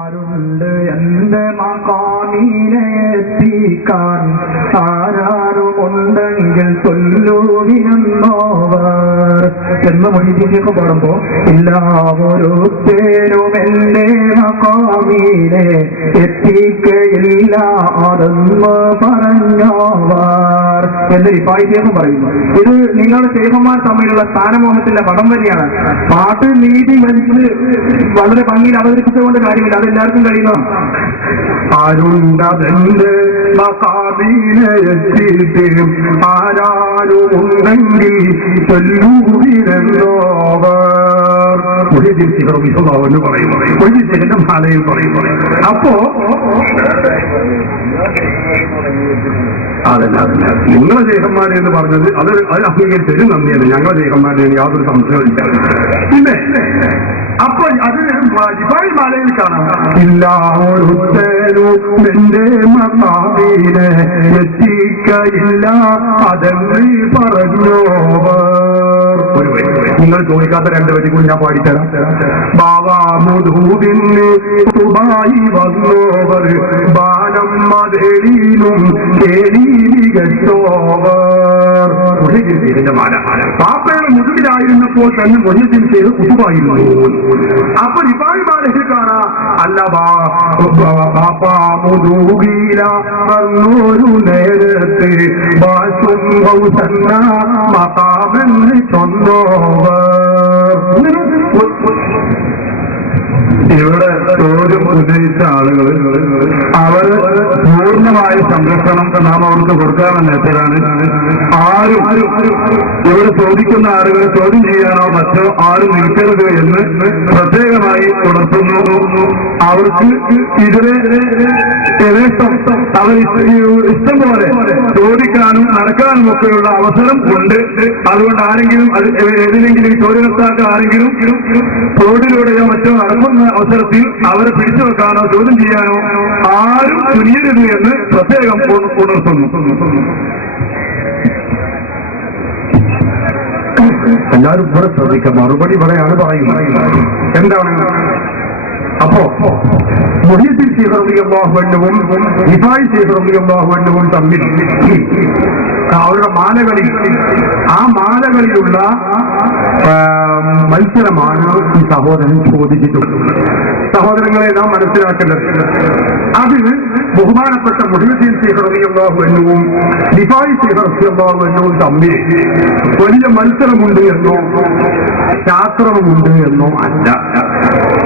ആരുണ്ട് എന്റെ മഖാമിനെ എത്തിക്കാൻ ആരാരുമുണ്ടെങ്കിൽ ചൊല്ലുവിനെന്നോവർ എന്ന് മൊഴിതിയൊക്കെ പാടുമ്പോ എല്ലാവരും എന്റെ മഖാമിനെ എത്തിക്കയില്ല അതെന്ന് പറഞ്ഞോവർ എന്ന് റിഫായിയൊക്കെ പറയുന്നു. ഇത് നിങ്ങളുടെ ശേഖന്മാർ തമ്മിലുള്ള സ്ഥാനമോഹത്തിന്റെ പടം വരികയാണ്. പാട്ട് നീതി വലിച്ച് വളരെ ഭംഗിയിൽ അവതരിപ്പിച്ചുകൊണ്ട് കാര്യമില്ല, അതെല്ലാവർക്കും കഴിയുന്നതാണ്. ആരുണ്ടതെന്റെ മഖാമിനെ എത്തിയിട്ട് ആരാരുമുണ്ടെങ്കിൽ അപ്പോ അതല്ല നിങ്ങളെ ദേഹന്മാരെ എന്ന് പറഞ്ഞത് അത് അംഗീകരിച്ചത് നന്ദിയാണ്. ഞങ്ങളെ ദേഹന്മാരെ യാതൊരു സംശയമില്ല. പിന്നെ അപ്പൊ അത് ജിബായി മാലയിൽ കാണാം. എല്ലാവരും എന്റെ മഖാമിനെ എത്തിക്കയില്ല അതെന്ന് പറഞ്ഞോവർ. നിങ്ങൾ ചോദിക്കാത്ത രണ്ടു വരി കൂടി ഞാൻ പാടിത്തരാം. ബാവാമുദൂദിന് ദുബായി വന്നോവർ ബാനം മദീനും കേളി മികച്ചോവർ. മൊഹീദ്ദീന്റെ മാല പാപ്പയുടെ മുതുകിലായിരുന്നപ്പോൾ തന്നെ മൊഹീദ്ദീൻ ചെയ്ത് കുതുബായിരുന്നു. അപ്പൊ ജിബായി മാലയിൽ കാണാം. അല്ല ബാപ്പാ മുദൂബില വന്നൊരു നേരത്ത് ബാസും ഗൗസന്ന മഖാമെന്ന് ചൊന്നോവർ. ഇവിടെ ചോദ്യം ഉന്നയിച്ച ആളുകൾ അവര് പൂർണ്ണമായ സംരക്ഷണം നാം അവർക്ക് കൊടുക്കാമെന്ന് എത്തരാണ്. ആരും ഇവിടെ ചോദിക്കുന്ന ആളുകൾ ചോദ്യം ചെയ്യാനോ മറ്റോ ആരും നിൽക്കരുത് എന്ന് പ്രത്യേകമായി ഉണർത്തുന്നു. അവർക്ക് ഇതിനെ അവർ ഇഷ്ടം പോലെ ചോദിക്കാനും നടക്കാനും ഒക്കെയുള്ള അവസരം ഉണ്ട്. അതുകൊണ്ട് ആരെങ്കിലും ഏതിലെങ്കിലും ചോദ്യകർത്താക്കൾ ആരെങ്കിലും റോഡിലൂടെയോ മറ്റോ നടക്കുന്ന അവസരത്തിൽ അവരെ പിടിച്ചു വെക്കാനോ ചോദ്യം ചെയ്യാനോ ആരും തുനിയരുത് എന്ന് പ്രത്യേകം ഉണർത്തുന്നു. എല്ലാവരും ഇവിടെ ശ്രദ്ധിക്കാം. മറുപടി ഇവിടെയാണ് പറയുന്നത്. എന്താണ്? അപ്പോ മുഹീദ്ദീൻ ശൈഖ് റളിയല്ലാഹു അൻഹുവും റിഫായി ശൈഖ് റളിയല്ലാഹു അൻഹുവും തമ്മിൽ അവരുടെ മാലകളിൽ ആ മാലകളിലുള്ള മത്സരമാണ് ഈ സഹോദരൻ ചോദിച്ചിട്ടുള്ളത്. സഹോദരങ്ങളെ നാം മനസ്സിലാക്കേണ്ടത് അത് ബഹുമാനപ്പെട്ട മുഹീദ്ദീൻ ശൈഖ് റളിയല്ലാഹു അൻഹുവും റിഫായി ശൈഖ് റളിയല്ലാഹു അൻഹുവും തമ്മിൽ വലിയ മത്സരമുണ്ട് എന്നോ ശാസ്ത്രമുണ്ട് എന്നോ അല്ല.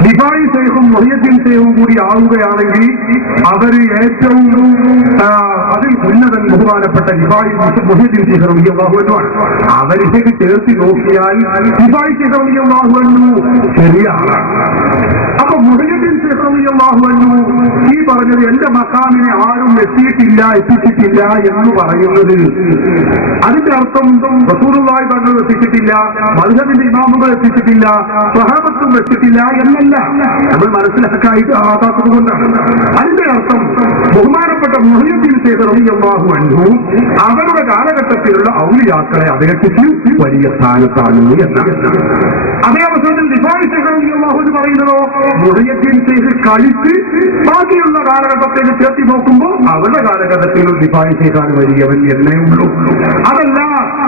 റിഫായി ശൈഖും മുഹീദ്ദീൻ ശൈഖും കൂടി ആവുകയാണെങ്കിൽ അവര് ഏറ്റവും അതിൽ ഉന്നതൻ ബഹുമാനപ്പെട്ട റിഫായി മുഹീദ്ദീൻ ശൈഖ് റളിയല്ലാഹു അൻഹു ആണ്. അവരിലേക്ക് ചേർത്തി നോക്കിയാൽ റിഫായി ശൈഖ് റളിയല്ലാഹു അൻഹു ശരിയാണ്. അപ്പൊ മുഹീദ്ദീൻ ശൈഖ് റളിയല്ലാഹു അൻഹു ഈ പറഞ്ഞത് എന്റെ മഖാമിനെ ആരും എത്തിച്ചിട്ടില്ല എന്ന് പറയുന്നത് അതിന്റെ അർത്ഥം റസൂലുള്ളാഹി തങ്ങൾ എത്തിച്ചിട്ടില്ല, മദ്ഹബിന്റെ ഇമാമുകൾ എത്തിച്ചിട്ടില്ല, സ്വഹാബത്തും എത്തിച്ചിട്ടില്ല എന്നല്ല. നമ്മൾ മനസ്സിലാക്കാത്തത് കൊണ്ടാണ്. അതിന്റെ അർത്ഥം ബഹുമാനപ്പെട്ട മുഹീദ്ദീൻ ശൈഖ് റളിയല്ലാഹു അൻഹു അവരുടെ കാലഘട്ടത്തിലുള്ള ഔലിയാക്കളെ അപേക്ഷിച്ച് വലിയ സ്ഥാനത്താണ് എന്നാണ്. അതേ അവസരത്തിൽ റിഫായി ശൈഖ് റളിയല്ലാഹു അൻഹു പറയുന്നതോ മുഹീദ്ദീൻ ശൈഖ് കളിച്ച് ബാക്കിയുള്ള കാലഘട്ടത്തേക്ക് ചേർത്തി നോക്കുമ്പോൾ അവരുടെ കാലഘട്ടത്തിൽ റിഫായി ശൈഖാണ് വലിയവൻ എന്നേ ഉള്ളൂ.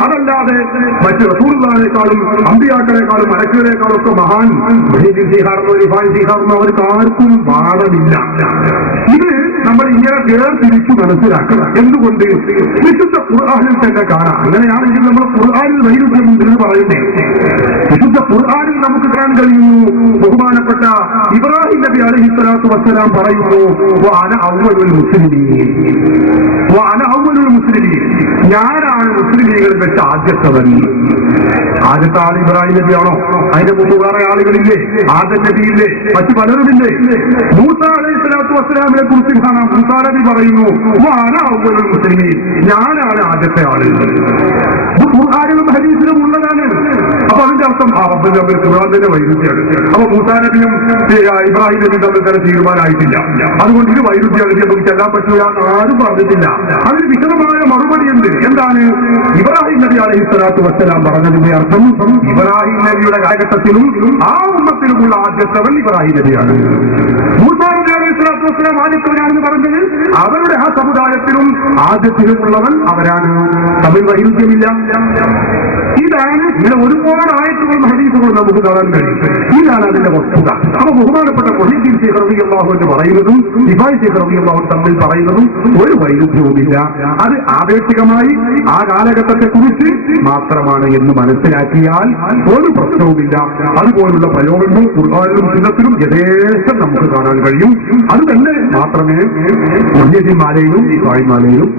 അതല്ലാതെ മറ്റ് റസൂലുള്ളാഹിയെക്കാളും അമ്പിയാക്കളെക്കാളും മലക്കുകളെക്കാളും ഒക്കെ മഹാൻ മുഹീദ്ദീൻ ശൈഖാണെന്നോ റിഫായി ശൈഖാണെന്നോ അവർക്ക് ആർക്കും പാഠമില്ല. ഇത് നമ്മൾ ഇങ്ങനെ വേർതിരിച്ചു മനസ്സിലാക്കണം. എന്തുകൊണ്ട്? വിശുദ്ധ ഖുർആനിൽ തന്നെ കാണാം. അങ്ങനെയാണെങ്കിൽ നമ്മൾ ഖുർആനിൽ വൈരുദ്ധ്യമുണ്ടെന്ന് പറയുന്നേ. വിശുദ്ധ ഖുർആനിൽ നമുക്ക് കാണാൻ കഴിയുന്നു. ബഹുമാനപ്പെട്ട ഇബ്രാഹിം നബി അലൈഹിസ്സലാത്തു വസ്സലാം പറയുന്നു, വഅന അവ്വലുൽ മുസ്ലിമീൻ, വഅന അവ്വലുൽ മുസ്ലിമീൻ, ഞാനാണ് മുസ്ലിമീങ്ങളിൽ വെച്ച ആദ്യത്തവൻ. ആദ്യത്തെ ആൾ ഇബ്രാഹിം നബിയാണോ? അതിന്റെ മുമ്പ് വേറെ ആളുകളില്ലേ? ആദം നബിയില്ലേ? മറ്റു പലരുമില്ലേ? മൂസാ അലൈഹിസ്സലാത്തു വസ്സലാമിനെ കുറിച്ച് കാണാം. മൂസാ നബി പറയുന്നു, വഅന അവ്വലുൽ മുസ്ലിമീൻ, ഞാനാണ് ആദ്യത്തെ ആള്. ഇത് ഖുർആനിലും ഹദീസിലും ഉള്ളതാണ്. അപ്പൊ അതിന്റെ അർത്ഥം ഖുർആനിന്റെ വൈരുദ്ധ്യമാണ്. അപ്പൊ മൂസാ നബിയും ഇബ്രാഹിം നബിയും തമ്മിൽ തന്നെ തീരുമാനമായിട്ടില്ല. അതുകൊണ്ട് ഇത് വൈരുദ്ധ്യമാണ്, നമുക്ക് ചെല്ലാൻ പറ്റില്ല ആരും പറഞ്ഞിട്ടില്ല. അതിന് വിശദമായ മറുപടി ഉണ്ട്. എന്താണ്? ഇബ്രാഹിം നബി അലൈഹിസ്സലാത്തു വസ്സലാം പറഞ്ഞതിന്റെ അർത്ഥം ഇബ്രാഹിം നബിയുടെ കാലഘട്ടത്തിലും ആ ഉമ്മത്തിലുമുള്ള ആദ്യത്തവൻ ഇബ്രാഹിം നബിയാണ്. മൂസാ സ്വലാത്തു വസ്സലാം ആദ്യത്തവനാണെന്ന് പറഞ്ഞത് അവരുടെ ആ സമുദായത്തിലും ആദ്യത്തിലുമുള്ളവൻ അവരാണ്. തമ്മിൽ വൈരുദ്ധ്യമില്ല. ഇതാണ് ഇങ്ങനെ ഒരുപാട് ആയത്തുകളും ഹദീസുകളും നമുക്ക് കാണാൻ കഴിയും. ഇതാണ് അതിന്റെ വസ്തുത. അപ്പൊ ബഹുമാനപ്പെട്ട മുഹീദ്ദീൻ ശൈഖ് റളിയല്ലാഹു അൻഹു പറയുന്നതും റിഫായി ശൈഖ് റളിയല്ലാഹു അൻഹു തമ്മിൽ പറയുന്നതും ഒരു വൈരുദ്ധ്യവുമില്ല. അത് ആപേക്ഷികമായി ആ കാലഘട്ടത്തെ കുറിച്ച് മാത്രമാണ് എന്ന് മനസ്സിലാക്കിയാൽ ഒരു പ്രശ്നവുമില്ല. അതുപോലുള്ള പ്രയോഗങ്ങൾ ഖുർആനിലും സുന്നത്തിലും യഥേഷ്ടം നമുക്ക് കാണാൻ കഴിയും. അത് തന്നെ മാത്രമേ മുഹ്യിദ്ദീൻ മാലയിലും റിഫായി മാലയിലും